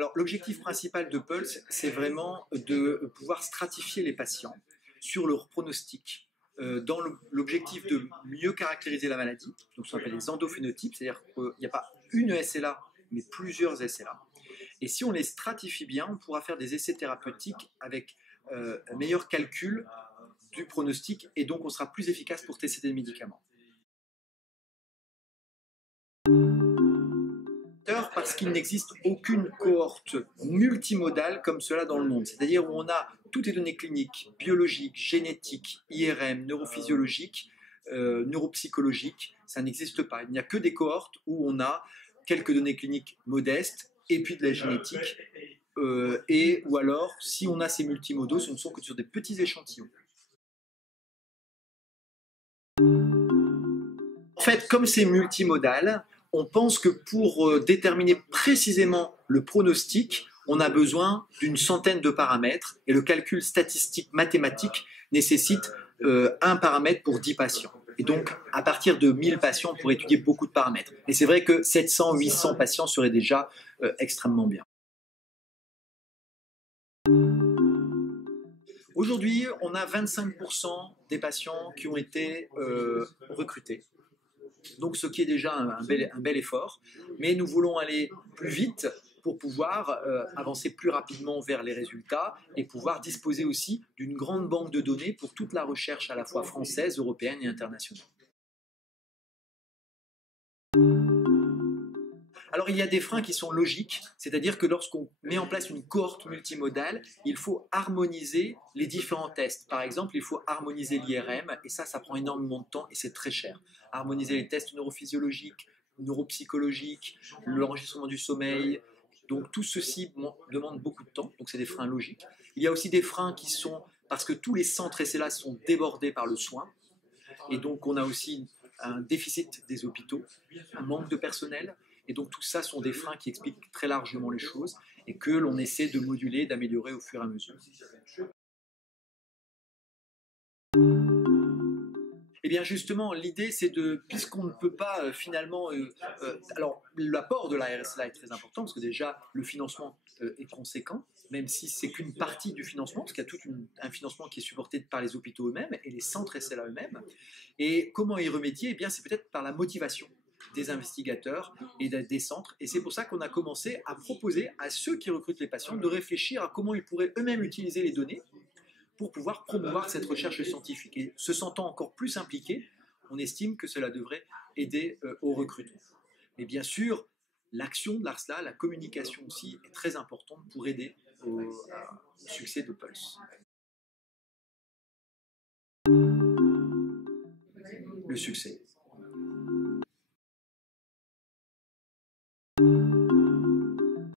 Alors, l'objectif principal de Pulse, c'est vraiment de pouvoir stratifier les patients sur leur pronostic dans l'objectif de mieux caractériser la maladie, donc ce qu'on appelle les endophénotypes, c'est-à-dire qu'il n'y a pas une SLA, mais plusieurs SLA. Et si on les stratifie bien, on pourra faire des essais thérapeutiques avec un meilleur calcul du pronostic et donc on sera plus efficace pour tester des médicaments. Parce qu'il n'existe aucune cohorte multimodale comme cela dans le monde. C'est-à-dire où on a toutes les données cliniques, biologiques, génétiques, IRM, neurophysiologiques, neuropsychologiques. Ça n'existe pas. Il n'y a que des cohortes où on a quelques données cliniques modestes et puis de la génétique. Ou alors, si on a ces multimodaux, ce ne sont que sur des petits échantillons. En fait, comme c'est multimodal, on pense que pour déterminer précisément le pronostic, on a besoin d'une centaine de paramètres et le calcul statistique mathématique nécessite un paramètre pour 10 patients. Et donc, à partir de 1000 patients, on pourrait étudier beaucoup de paramètres. Et c'est vrai que 700, 800 patients seraient déjà extrêmement bien. Aujourd'hui, on a 25% des patients qui ont été recrutés. Donc ce qui est déjà un bel effort, mais nous voulons aller plus vite pour pouvoir avancer plus rapidement vers les résultats et pouvoir disposer aussi d'une grande banque de données pour toute la recherche à la fois française, européenne et internationale. Alors il y a des freins qui sont logiques, c'est-à-dire que lorsqu'on met en place une cohorte multimodale, il faut harmoniser les différents tests. Par exemple, il faut harmoniser l'IRM, et ça prend énormément de temps et c'est très cher. Harmoniser les tests neurophysiologiques, neuropsychologiques, l'enregistrement du sommeil, donc tout ceci demande beaucoup de temps, donc c'est des freins logiques. Il y a aussi des freins qui sont parce que tous les centres SLA sont débordés par le soin, et donc on a aussi un déficit des hôpitaux, un manque de personnel. Et donc tout ça sont des freins qui expliquent très largement les choses et que l'on essaie de moduler, d'améliorer au fur et à mesure. Et bien justement, l'idée c'est puisqu'on ne peut pas alors l'apport de la RSLA est très important parce que déjà le financement est conséquent, même si c'est qu'une partie du financement, parce qu'il y a tout un financement qui est supporté par les hôpitaux eux-mêmes et les centres SLA eux-mêmes. Et comment y remédier? Eh bien c'est peut-être par la motivation des investigateurs et des centres. Et c'est pour ça qu'on a commencé à proposer à ceux qui recrutent les patients de réfléchir à comment ils pourraient eux-mêmes utiliser les données pour pouvoir promouvoir cette recherche scientifique. Et se sentant encore plus impliqués, on estime que cela devrait aider au recrutement. Mais bien sûr, l'action de l'ARSLA, la communication aussi, est très importante pour aider au succès de Pulse. Le succès.